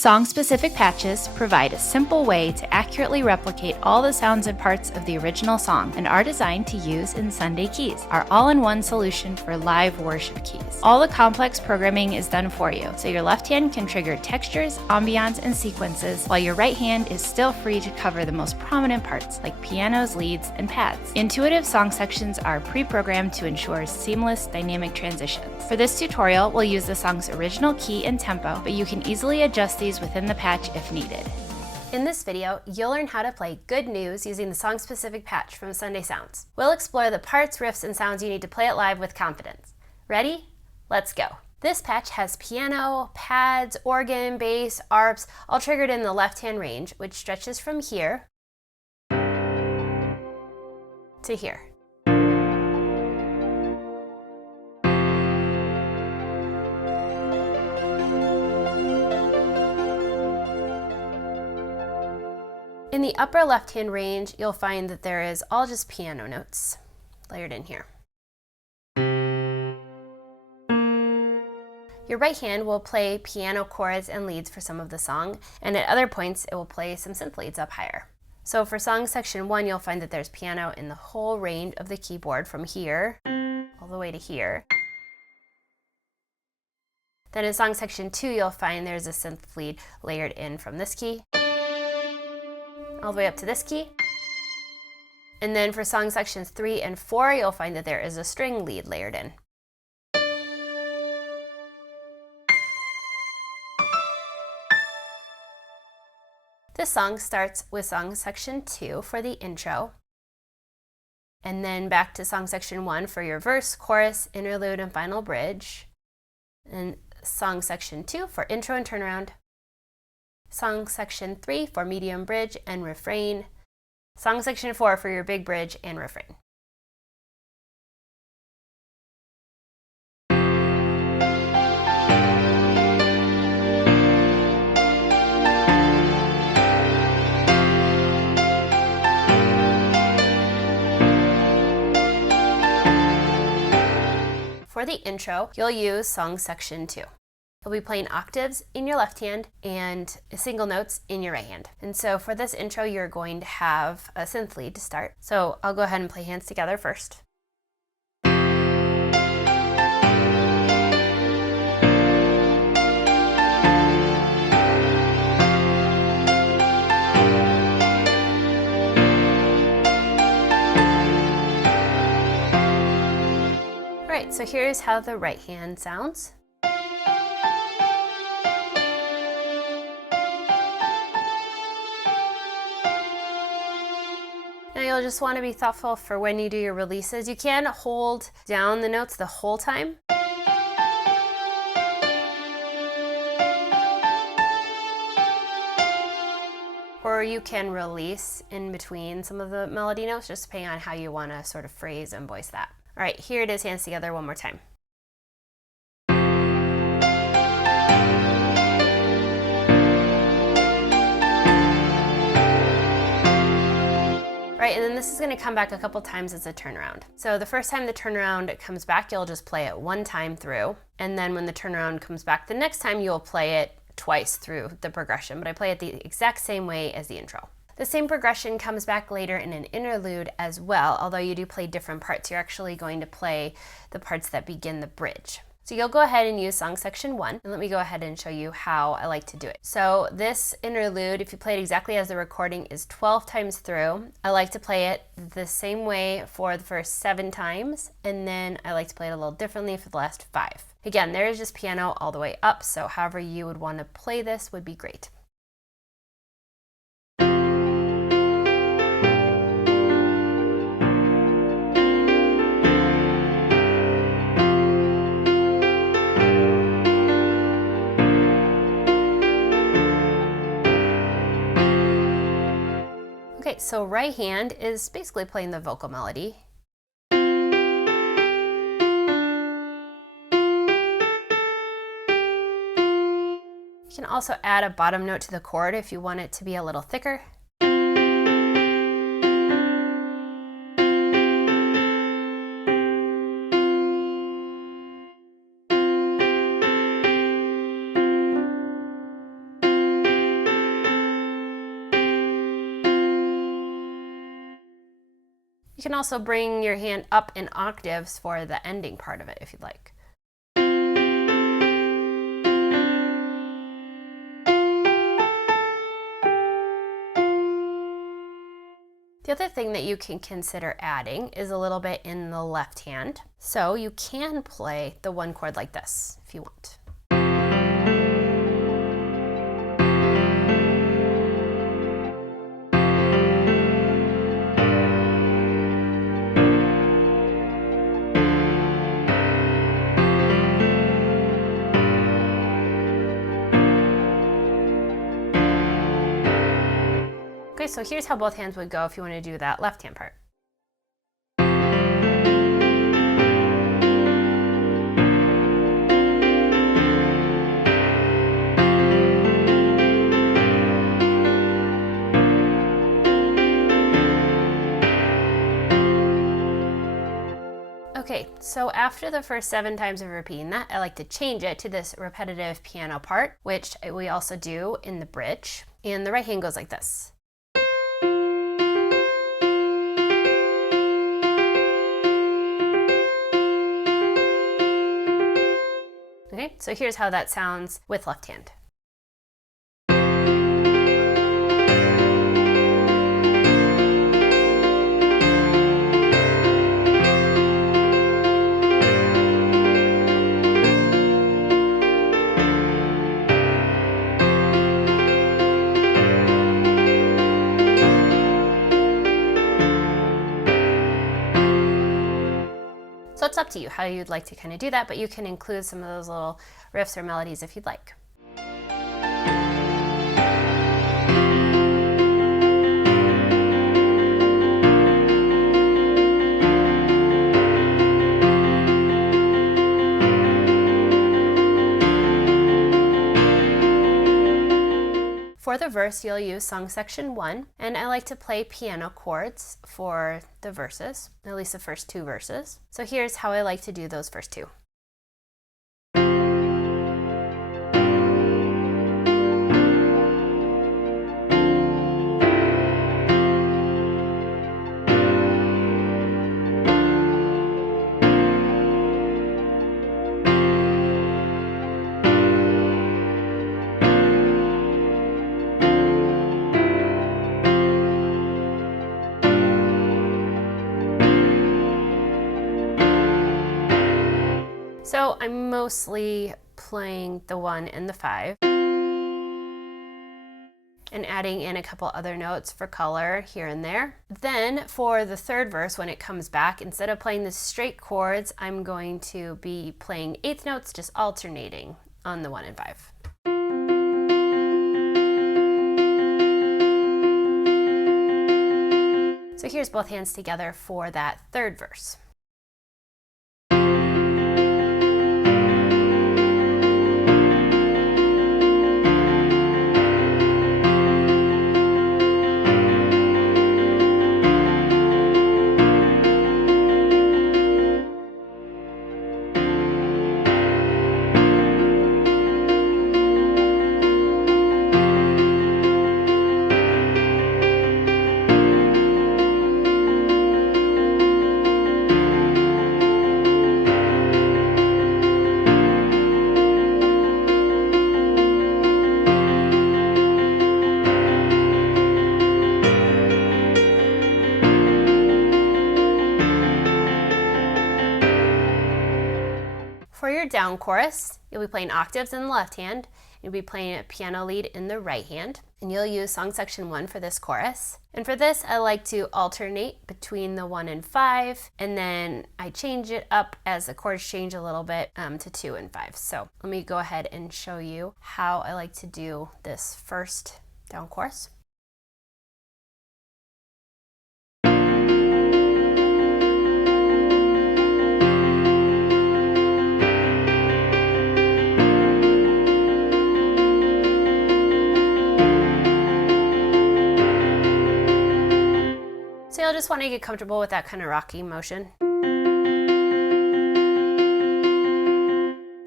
Song-specific patches provide a simple way to accurately replicate all the sounds and parts of the original song and are designed to use in Sunday Keys, our all-in-one solution for live worship keys. All the complex programming is done for you, so your left hand can trigger textures, ambiance, and sequences, while your right hand is still free to cover the most prominent parts like pianos, leads, and pads. Intuitive song sections are pre-programmed to ensure seamless dynamic transitions. For this tutorial, we'll use the song's original key and tempo, but you can easily adjust these within the patch if needed. In this video, you'll learn how to play Good News using the song-specific patch from Sunday Sounds. We'll explore the parts, riffs, and sounds you need to play it live with confidence. Ready? Let's go. This patch has piano, pads, organ, bass, arps, all triggered in the left-hand range, which stretches from here to here. In the upper left-hand range, you'll find that there is all just piano notes layered in here. Your right hand will play piano chords and leads for some of the song, and at other points it will play some synth leads up higher. So for song section 1, you'll find that there's piano in the whole range of the keyboard from here all the way to here. Then in song section 2, you'll find there's a synth lead layered in from this key all the way up to this key. And then for song sections 3 and 4, you'll find that there is a string lead layered in. This song starts with song section 2 for the intro, and then back to song section 1 for your verse, chorus, interlude, and final bridge, and song section 2 for intro and turnaround, song section 3 for medium bridge and refrain, song section 4 for your big bridge and refrain. For the intro, you'll use song section 2. You'll be playing octaves in your left hand and single notes in your right hand. And so for this intro, you're going to have a synth lead to start. So I'll go ahead and play hands together first. All right, so here's how the right hand sounds. Now you'll just want to be thoughtful for when you do your releases. You can hold down the notes the whole time. Or you can release in between some of the melody notes, just depending on how you want to sort of phrase and voice that. All right, here it is, hands together one more time. Right, and then this is going to come back a couple times as a turnaround. So the first time the turnaround comes back, you'll just play it one time through, and then when the turnaround comes back the next time, you'll play it twice through the progression, but I play it the exact same way as the intro. The same progression comes back later in an interlude as well, although you do play different parts. You're actually going to play the parts that begin the bridge. So you'll go ahead and use song section 1, and let me go ahead and show you how I like to do it. So this interlude, if you play it exactly as the recording, is 12 times through. I like to play it the same way for the first 7 times, and then I like to play it a little differently for the last 5. Again, there is just piano all the way up, so however you would want to play this would be great. Okay, so right hand is basically playing the vocal melody. You can also add a bottom note to the chord if you want it to be a little thicker. You can also bring your hand up in octaves for the ending part of it if you'd like. The other thing that you can consider adding is a little bit in the left hand. So you can play the one chord like this if you want. Okay, so here's how both hands would go if you want to do that left hand part. Okay, so after the first 7 times of repeating that, I like to change it to this repetitive piano part, which we also do in the bridge. And the right hand goes like this. Okay, so here's how that sounds with left hand. So it's up to you how you'd like to kind of do that, but you can include some of those little riffs or melodies if you'd like. For the verse, you'll use song section 1, and I like to play piano chords for the verses, at least the first 2 verses. So here's how I like to do those first 2. So I'm mostly playing the 1 and the 5 and adding in a couple other notes for color here and there. Then for the third verse, when it comes back, instead of playing the straight chords, I'm going to be playing 8th notes, just alternating on the 1 and 5. So here's both hands together for that third verse. For your down chorus, you'll be playing octaves in the left hand, you'll be playing a piano lead in the right hand, and you'll use song section 1 for this chorus. And for this, I like to alternate between the 1 and 5, and then I change it up as the chords change a little bit to 2 and 5. So let me go ahead and show you how I like to do this first down chorus. So you'll just want to get comfortable with that kind of rocky motion.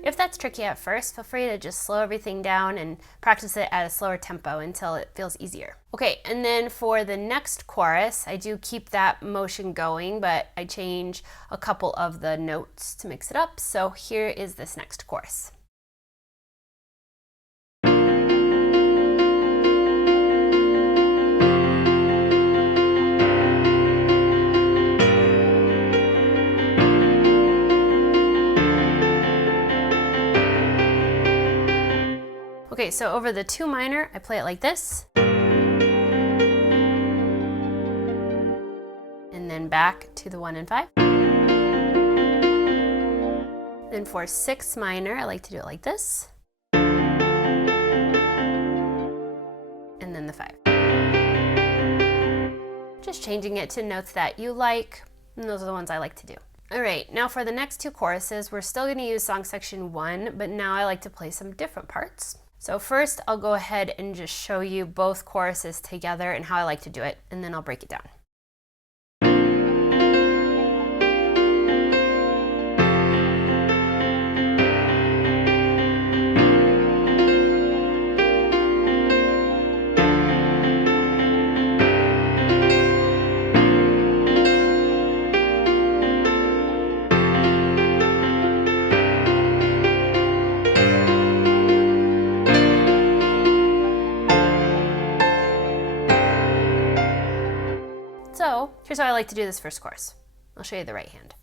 If that's tricky at first, feel free to just slow everything down and practice it at a slower tempo until it feels easier. Okay, and then for the next chorus, I do keep that motion going, but I change a couple of the notes to mix it up. So here is this next chorus. Okay, so over the 2 minor, I play it like this. And then back to the 1 and 5. Then for 6 minor, I like to do it like this. And then the 5. Just changing it to notes that you like, and those are the ones I like to do. All right, now for the next 2 choruses, we're still going to use song section 1, but now I like to play some different parts. So first, I'll go ahead and just show you both choruses together and how I like to do it, and then I'll break it down. So here's how I like to do this first chorus. I'll show you the right hand.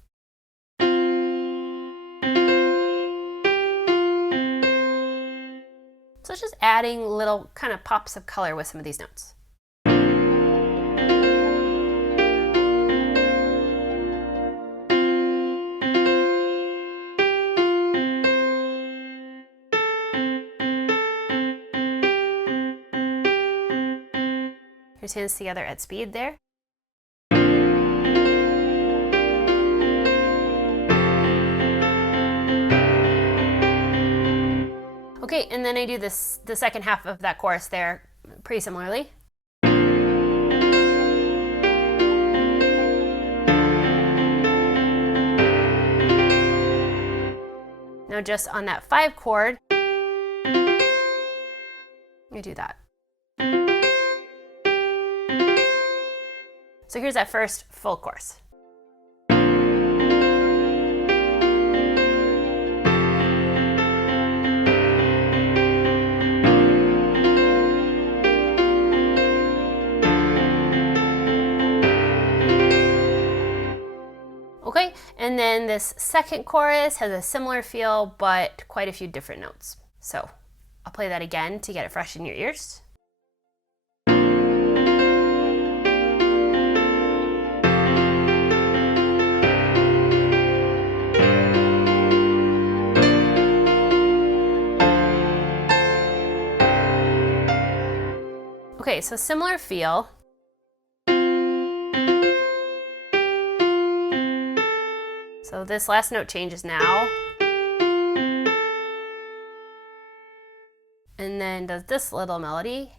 So it's just adding little kind of pops of color with some of these notes. Here's hands together at speed there. Okay, and then I do the second half of that chorus there pretty similarly. Now just on that 5 chord, I do that. So here's that first full chorus. Okay, and then this second chorus has a similar feel, but quite a few different notes. So I'll play that again to get it fresh in your ears. Okay, so similar feel. So this last note changes now. And then does this little melody.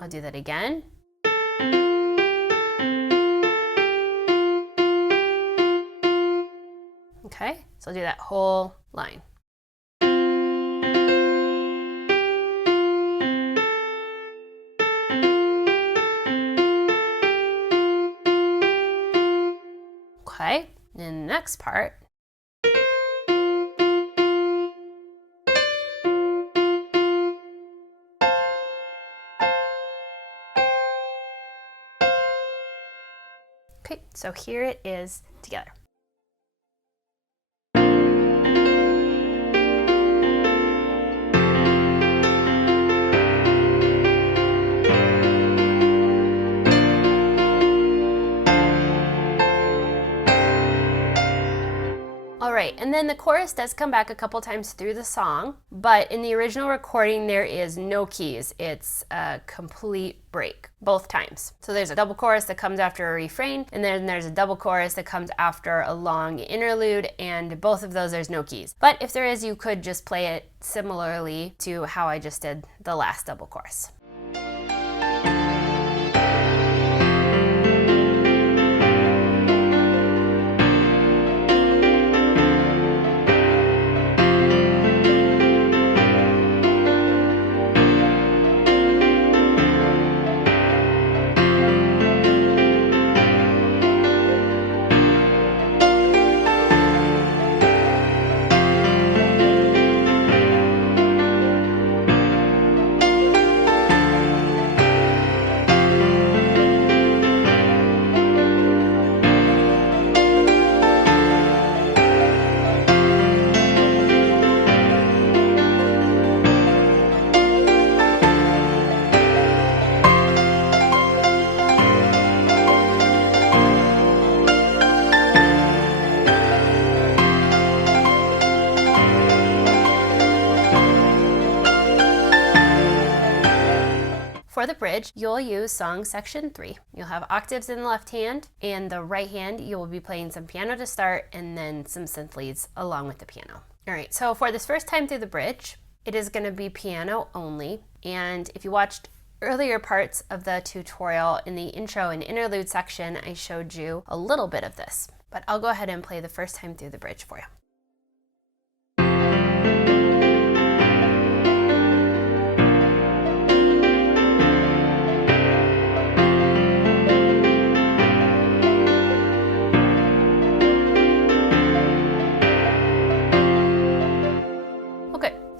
I'll do that again. Okay, so I'll do that whole line. Okay, and the next part. Okay, so here it is together. All right, and then the chorus does come back a couple times through the song, but in the original recording there is no keys. It's a complete break both times. So there's a double chorus that comes after a refrain, and then there's a double chorus that comes after a long interlude, and both of those there's no keys. But if there is, you could just play it similarly to how I just did the last double chorus. for the bridge, you'll use song section 3. You'll have octaves in the left hand, and the right hand you will be playing some piano to start and then some synth leads along with the piano. All right, so for this first time through the bridge, it is going to be piano only. And if you watched earlier parts of the tutorial, in the intro and interlude section, I showed you a little bit of this, but I'll go ahead and play the first time through the bridge for you.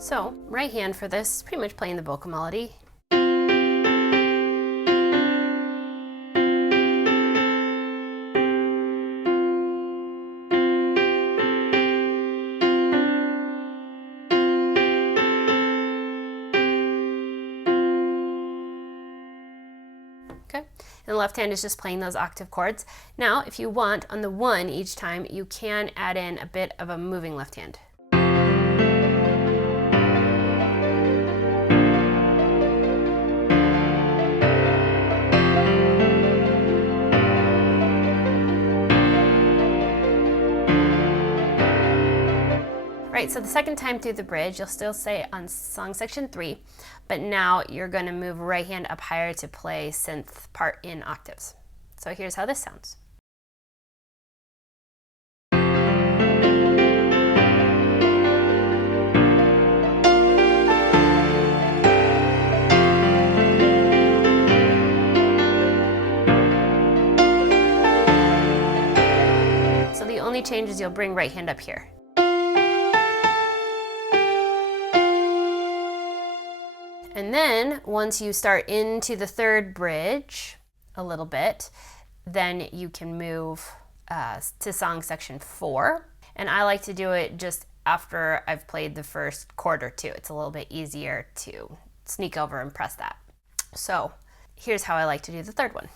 So, right hand for this is pretty much playing the vocal melody. Okay, and the left hand is just playing those octave chords. Now, if you want, on the 1 each time, you can add in a bit of a moving left hand. Right, so the second time through the bridge, you'll still stay on song section 3, but now you're going to move right hand up higher to play synth part in octaves. So here's how this sounds. So the only change is you'll bring right hand up here. And then once you start into the third bridge a little bit, then you can move to song section 4. And I like to do it just after I've played the first chord or two. It's a little bit easier to sneak over and press that. So here's how I like to do the third one.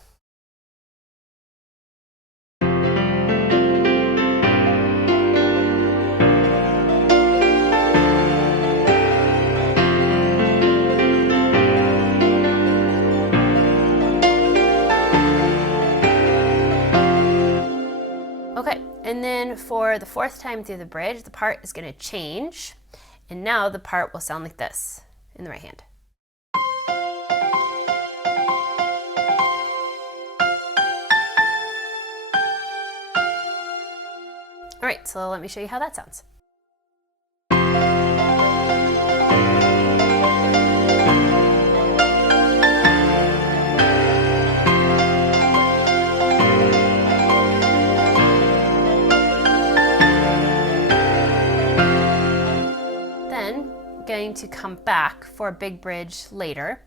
Okay, and then for the fourth time through the bridge, the part is going to change, and now the part will sound like this in the right hand. All right, so let me show you how that sounds. Going to come back for a big bridge later.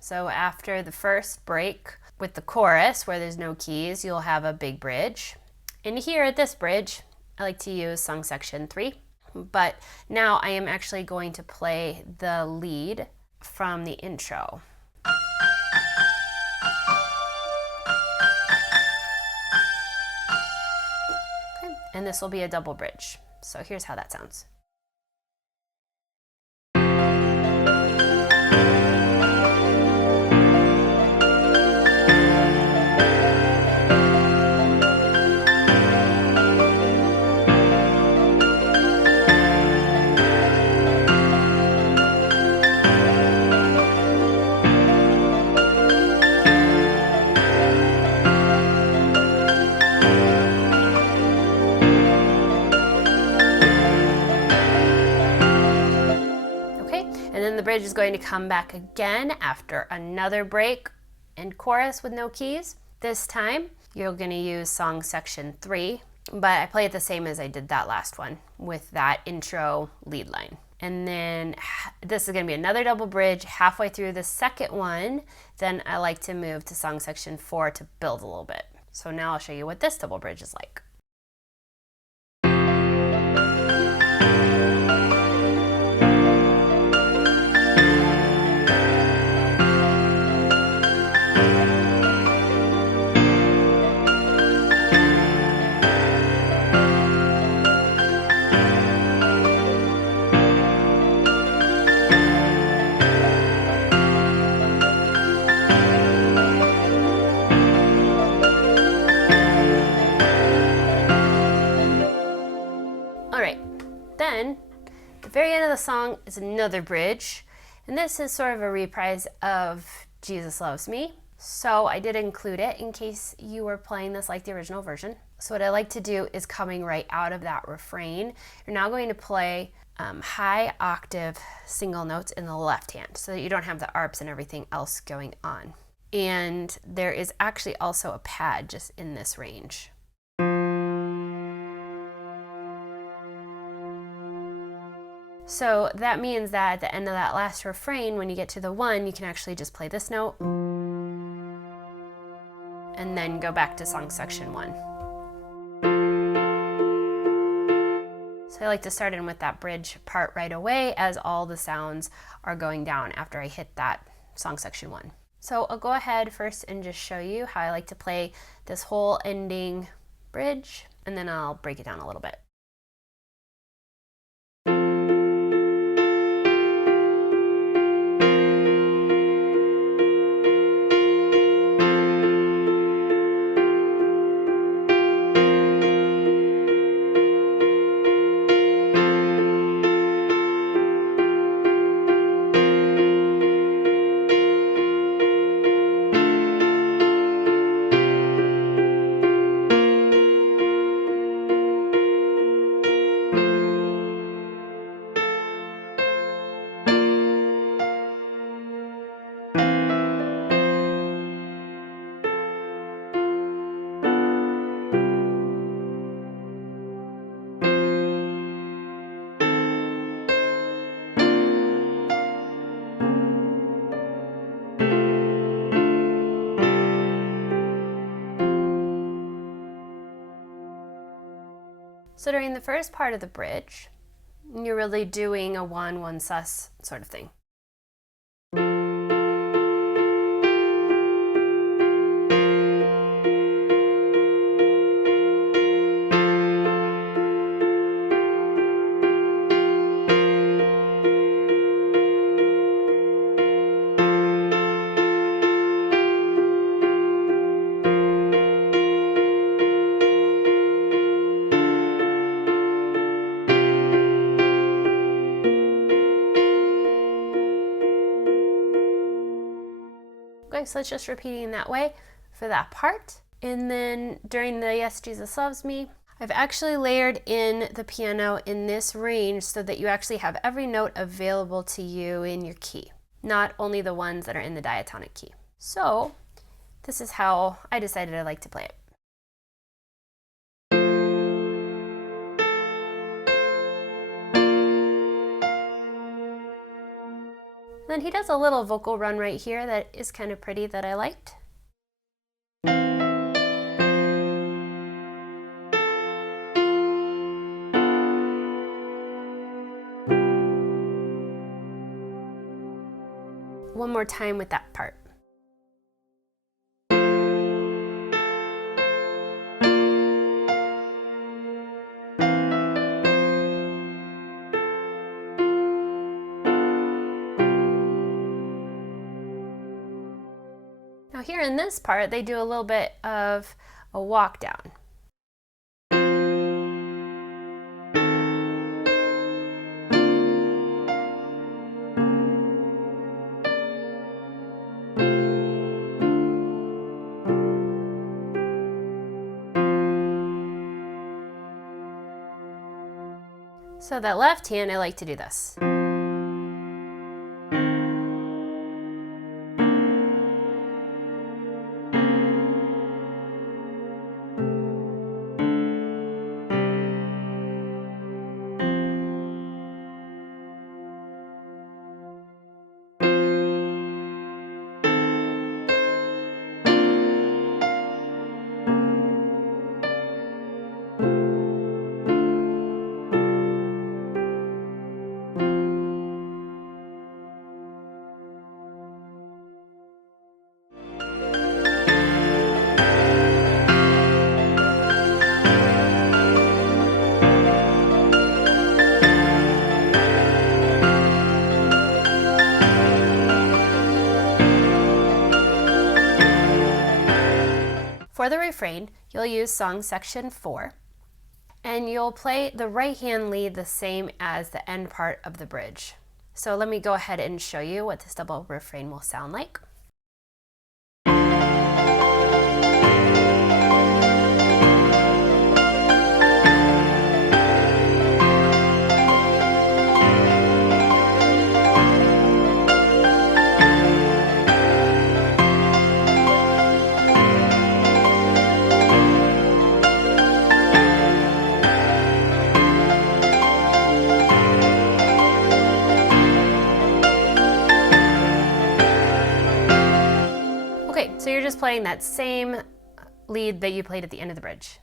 So after the first break with the chorus where there's no keys, you'll have a big bridge. And here at this bridge, I like to use song section 3, but now I am actually going to play the lead from the intro. Okay. And this will be a double bridge. So here's how that sounds. The bridge is going to come back again after another break and chorus with no keys. This time you're going to use song section 3, but I play it the same as I did that last one with that intro lead line. And then this is going to be another double bridge halfway through the second one. Then I like to move to song section 4 to build a little bit. So now I'll show you what this double bridge is like. very end of the song is another bridge, and this is sort of a reprise of Jesus Loves Me. So I did include it in case you were playing this like the original version. So what I like to do is coming right out of that refrain, you're now going to play high octave single notes in the left hand so that you don't have the arps and everything else going on. And there is actually also a pad just in this range. So that means that at the end of that last refrain, when you get to the 1, you can actually just play this note and then go back to song section 1. So I like to start in with that bridge part right away as all the sounds are going down after I hit that song section 1. So I'll go ahead first and just show you how I like to play this whole ending bridge, and then I'll break it down a little bit. So during the first part of the bridge, you're really doing a 1-1 sus sort of thing. Okay, so it's just repeating that way for that part. And then during the Yes, Jesus Loves Me, I've actually layered in the piano in this range so that you actually have every note available to you in your key, not only the ones that are in the diatonic key. So this is how I decided I like to play it. Then he does a little vocal run right here that is kind of pretty that I liked. One more time with that part. Now here in this part, they do a little bit of a walk down. So that left hand, I like to do this. For the refrain, you'll use song section 4, And you'll play the right hand lead the same as the end part of the bridge. So let me go ahead and show you what this double refrain will sound like. Okay, so you're just playing that same lead that you played at the end of the bridge.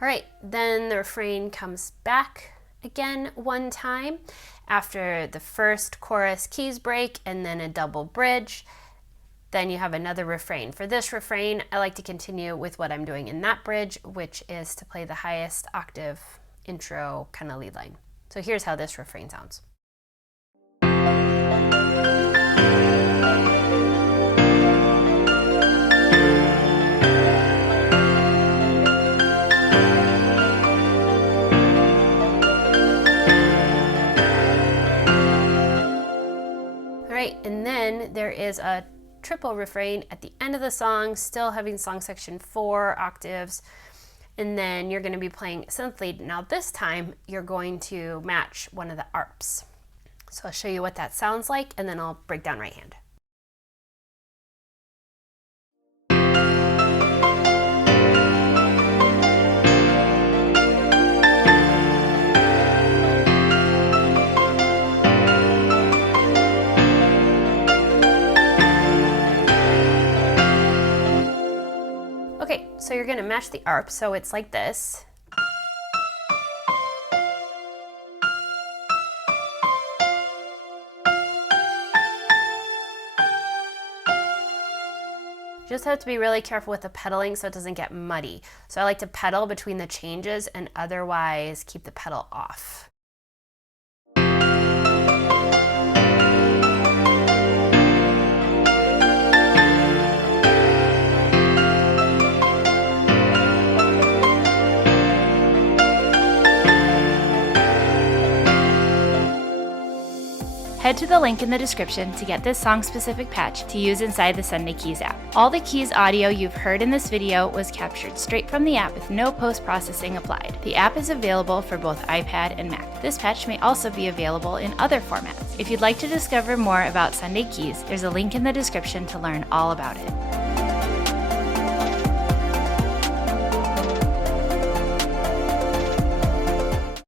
All right, then the refrain comes back again one time after the first chorus keys break and then a double bridge. Then you have another refrain. For this refrain, I like to continue with what I'm doing in that bridge, which is to play the highest octave intro kind of lead line. So here's how this refrain sounds. All right, and then there is a triple refrain at the end of the song, still having song section 4 octaves. And then you're going to be playing synth lead. Now this time you're going to match one of the arps. So I'll show you what that sounds like and then I'll break down right hand. Okay, so you're gonna match the arp, so it's like this. Just have to be really careful with the pedaling so it doesn't get muddy. So I like to pedal between the changes and otherwise keep the pedal off. Head to the link in the description to get this song-specific patch to use inside the Sunday Keys app. All the Keys audio you've heard in this video was captured straight from the app with no post-processing applied. The app is available for both iPad and Mac. This patch may also be available in other formats. If you'd like to discover more about Sunday Keys, there's a link in the description to learn all about it.